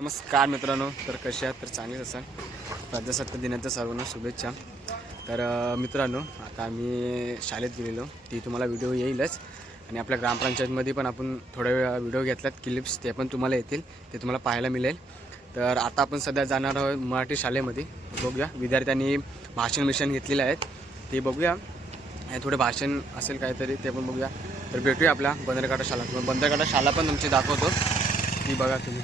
नमस्कार मित्रांनो, तर कसे आहात? तर चांगलेच असाल. प्रजासत्ताक दिनाच्या सर्वांना शुभेच्छा. तर मित्रांनो, आता आम्ही शाळेत गेलेलो, ती तुम्हाला व्हिडिओ येईलच. आणि आपल्या ग्रामपंचायतमध्ये पण आपण थोड्या वेळ व्हिडिओ घेतलात, क्लिप्स ते पण तुम्हाला येतील, ते तुम्हाला पाहायला मिळेल. तर आता आपण सध्या जाणार आहोत मराठी शाळेमध्ये. बघूया, विद्यार्थ्यांनी भाषण मिशन घेतलेले आहेत, ते बघूया. थोडे भाषण असेल काहीतरी, ते पण बघूया. तर भेटूया आपल्या बंदरकाटा शाळा. बंदरकाटा शाळा पण तुमची दाखवतो, ती बघा तुम्ही.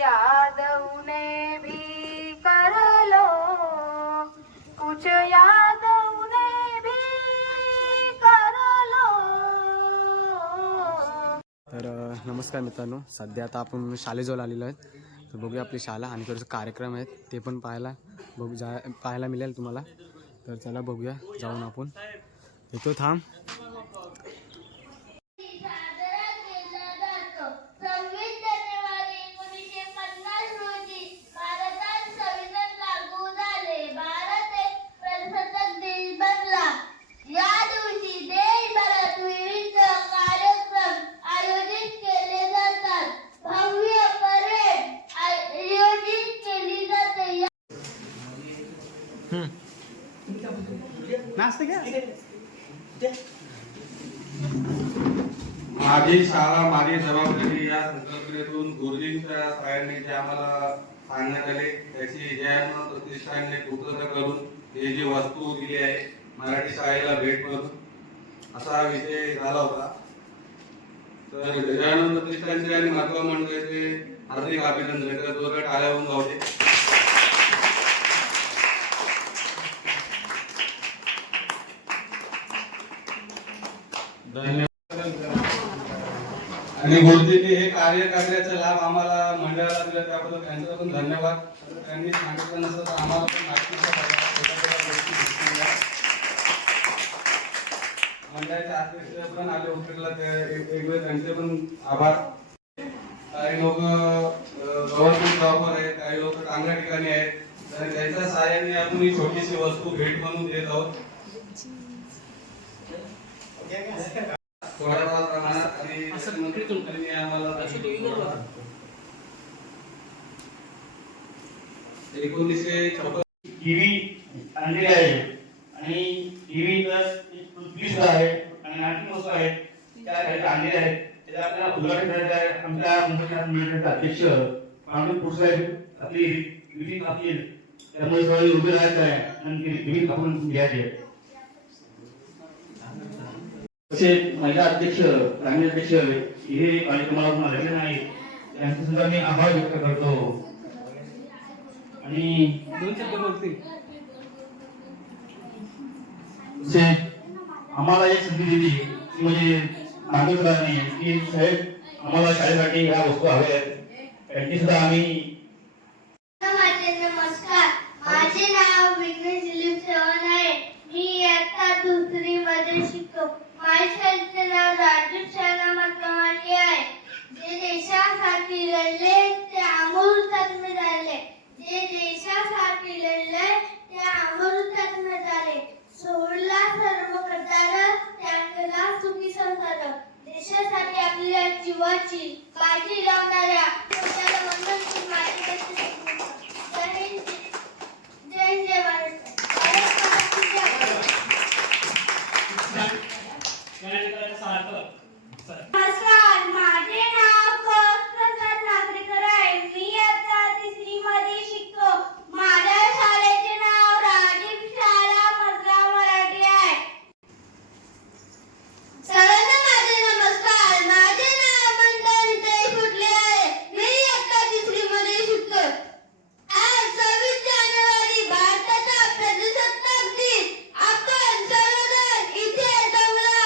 याद उन्हें भी कर लो, कुछ याद उन्हें भी कर लो. तर नमस्कार मित्रांनो, सध्या आता आपण शाळेजवळ आलेलो आहेत. तर बघूया आपली शाळा आणि थोडेसे कार्यक्रम आहेत, ते पण पाहायला मिळेल तुम्हाला. तर चला बघूया, जाऊन आपण येतो. थांब. माझी शाळा माझी जबाबदारी या संकल्पनेतून गुरुजींच्या सहाय्याने जे आम्हाला सांगण्यात आले त्याची जयान प्रतिष्ठानने पूर्तता करून हे जी वस्तू दिली आहे मराठी शाळेला भेट म्हणून, असा विषय झाला होता. तर गजानन प्रतिष्ठानचे आणि महात्मा मंडळाचे हार्दिक अभिनंदन. तर दोघं टाळ्या होऊन जाऊ दे. धन्यवाद. आणि गुरुजींनी हे कार्य करण्याचा लाभ आम्हाला मंडळाला दिला, त्याबद्दल त्यांचा पण धन्यवाद. त्यांनी सांगितलं नसतं तर आम्हाला पण मंडळाचे अध्यक्ष पण आले उपयोगला, वेगवेगळे त्यांचे पण आभार. काही लोक गव्हर्नमेंट जॉबवर आहेत, काही लोक चांगल्या ठिकाणी आहेत, तर त्यांच्या सहाय्याने आपण ही छोटीशी वस्तू भेट म्हणून देत आहोत. थोड्या प्रमाणात आणि आम्हाला 1956 टीव्ही आणलेली आहे आणि टीव्ही प्लस पृथ्वी सुद्धा आहे आणि आणखी वस्तू आहेत त्या आणलेल्या आहेत. त्याच्या आपल्याला उद्घाटन करायचं आहे. आमच्या मुंबईचे अध्यक्ष पांडुरंग पुरसाहेब आपली विधी कापतील, त्यामुळे सगळे उभे राहायचं आहे आणि विधी कापून घ्यायचे. तसे महिला अध्यक्ष, ग्रामीण अध्यक्ष हे कार्यक्रमाला आलेले नाही, त्यांचा सुद्धा मी आभार व्यक्त करतो. आणि आम्हाला एक संधी दिली म्हणजे नागरिकांनी की साहेब आम्हाला शाळेसाठी ह्या वस्तू हव्या आहेत, त्यांची सुद्धा आम्ही. नमस्कार, माझे नाव विघ्नेश दिलीप चव्हाण आहे. मी इयत्ता 2री मध्ये शिकतो. माझ्या शाळेचे नाव राजीव शाळा मातृवाडी आहे. जे देशासाठी लढले ते अमृतात मिळाले, जे देशासाठी लढले ते अमृतात मिळाले. सोडला सर्व प्रकार त्याला सुखी संसार. देशासाठी आपल्या जीवाची काळजी लावणाऱ्या त्याला वंदन माझे. जय हिंद, जय जय भारत. नमस्कार, माझे नाव प्रसाद नागरेकर आहे. मी आता 3री मध्ये शिकतो. माझ्या शाळेचे नाव राजीव शाळा मजगाव मराठी आहे. सर्वांना माझे नमस्कार. माझे नाव मंडन जय फुटले आहे. मी आता 3री मध्ये शिकतो. आज 26 जानेवारी भारताचा प्रजासत्ताक दिन. आपण सर्वजण इथे जमलो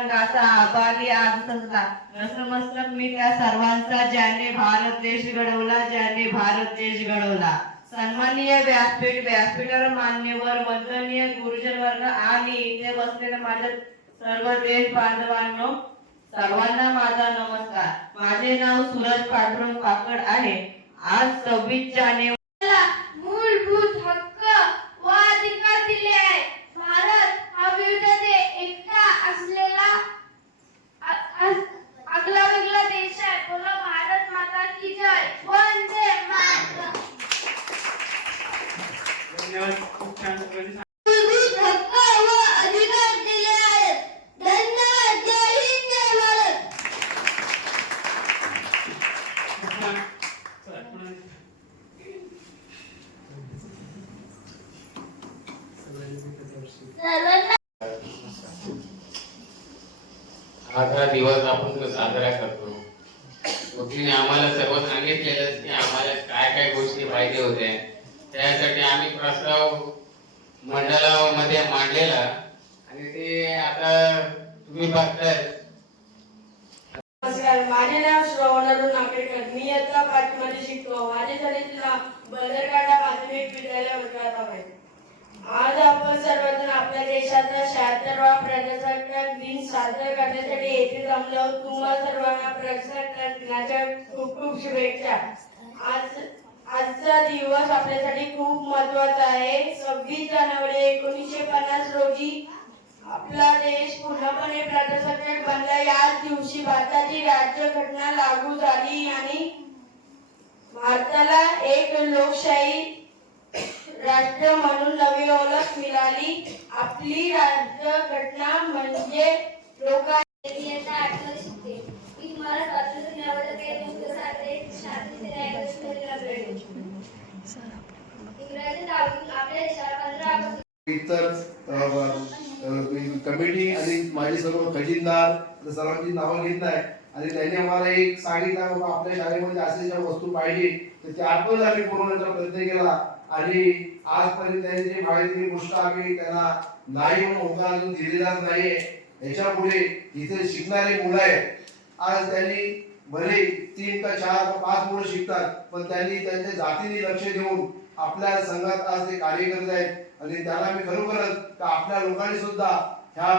तिरंगाचा आभारी आज संस्था नतमस्तक मी त्या सर्वांचा ज्याने भारत देश घडवला, ज्याने भारत देश घडवला. सन्माननीय व्यासपीठावर मान्यवर वंदनीय गुरुजन वर्ग आणि इथे बसलेले माझ्या सर्व देश बांधवांनो, सर्वांना माझा नमस्कार. माझे नाव सूरज पांडुरंग काकड आहे. आज 26 जानेवारी मूलभूत हक्क व अधिकार दिले आहेत. भारत हा विविधते एकता असलेला आगला वेगळा देश आहे. बोला भारत माता की जय. वंदे मातरम. मूलभूत हक्क व अधिकार दिले आहेत. धन्यवाद. जय हिंद, जय भारत. सर्वांना हा दिवस आपण साजरा करतो. वकीलने आम्हाला सर्व सांगितलेलं की आम्हाला काय काय गोष्टी पाहिजे होत्या, त्यासाठी आम्ही प्रस्ताव मंडळामध्ये मांडलेला आणि ते आता तुम्ही बघताय. नमस्कार, माझे नाव श्रवणारू नाकेकर. मी इयत्ता 5 मध्ये शिकतो. माझे शाळेचे नाव बंदरकांडा प्राथमिक विद्यालय वर्गात आहे. आज आपण सर्वजण आपल्या देशाचा 76वा प्रजासत्ताक दिन साजरा करण्यासाठी येथे जमलो आहोत. तुम्हा सर्वांना प्रजासत्ताक दिनाच्या खूप खूप शुभेच्छा. आजचा दिवस आपल्यासाठी खूप महत्त्वाचा आहे. 26 जानेवारी 1950 रोजी आपला देश पूर्णपणे प्रजासत्ताक बनला. याच दिवशी भारताची राज्यघटना लागू झाली आणि भारताला एक लोकशाही राष्ट्र म्हणून नवी ओळख मिळाली. आपली राज्यघटना म्हणजे लोकांची. इयत्ता 8 शिकते. मी तुम्हाला स्वातंत्र्य दिनाबद्दल काही गोष्टी सांगते. शांततेने ऐकून इंग्रजी दाबून आपल्या देशाला 15 ऑगस्ट इतर कमिटी आणि माझे सर्व खजिनदार सर्वांची नावं घेत नाही आणि त्यांनी आम्हाला एक सांगितलं बाबा आपल्या शाळेमध्ये असे ज्या वस्तू पाहिजे तर ते आठवण आम्ही पुरवण्याचा प्रयत्न केला आणि आजपर्यंत त्यांनी जे मागितली गोष्ट आम्ही त्यांना नाही म्हणून होकार अजून दिलेला नाहीये. याच्यापुढे इथे शिकणारे मुलं आहेत. आज त्यांनी भले 3 का 4 का 5 मुलं शिकतात पण त्यांनी त्यांच्या जातीने लक्ष देऊन आपल्या संघात आज ते कार्य करत आहेत आणि त्याला मी खरोखरच आपल्या लोकांनी सुद्धा ह्या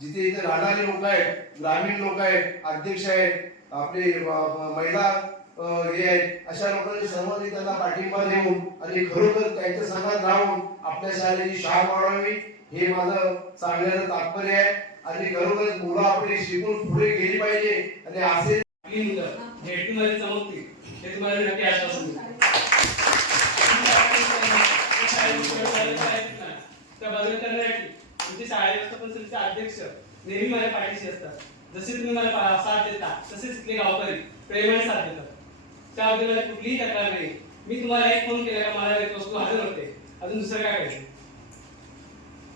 जिथे इथे राहणारे लोक आहेत, ग्रामीण लोक आहेत, अध्यक्ष आहेत, आपले महिला हे आहेत, अशा लोकांनी सर्वांनी त्यांना पाठिंबा देऊन आणि खरोखर त्यांच्या संघात राहून आपल्या शाळेची शाळा वाढवावी हे माझं सांगण्याचं तात्पर्य आहे. आणि खरोखर मुलं आपली शिकून पुढे गेली पाहिजे आणि असे आपली मुलं भेटीमध्ये चमकतील हे तुम्हाला नक्की आश्वासन देतो. त्या बाजूला करण्यासाठी तुमची शाळेत व्यवस्थापन समितीचे अध्यक्ष नेहमी माझ्या पाठीशी असतात. जसे तुम्ही मला साथ देता तसेच इथले गावकरी प्रेमाने साथ देतात. त्याबद्दल मला कुठलीही तक्रार नाही. मी तुम्हाला एक फोन केला का मला एक वस्तू हजर होते. अजून दुसरं काय पाहिजे.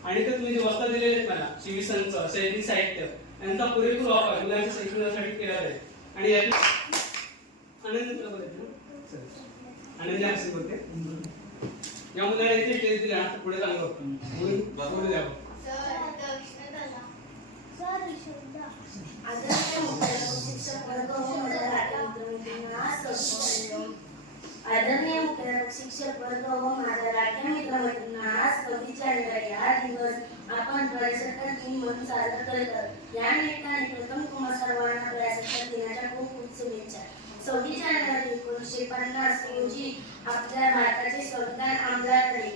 आणि तर तुम्ही जे वस्त्र दिलेले आहेत मला शिवसंच शैक्षणिक साहित्य यांचा पुरेपूर वापर मुलांच्या शिक्षणासाठी केला जाईल. आणि यात आनंद असे बोलते या मुलांना इथे टेस्ट दिला ना पुढे चांगलं होतं म्हणून पुढे द्यावं. आदरणीय मुख्याध्यापक शिक्षक वर्ग व माझ्या लाडक्या मित्रमैत्रिणींना आज 26 जानेवारी हा दिवस आपण प्रजासत्ताक दिन म्हणून साजरा करत आहोत. या निमित्ताने प्रथम तुम्हा सर्वांना प्रजासत्ताक दिनाच्या खूप खूप शुभेच्छा. 26 जानेवारी 1950 रोजी आपल्या भारताचे संविधान अंमलात आले.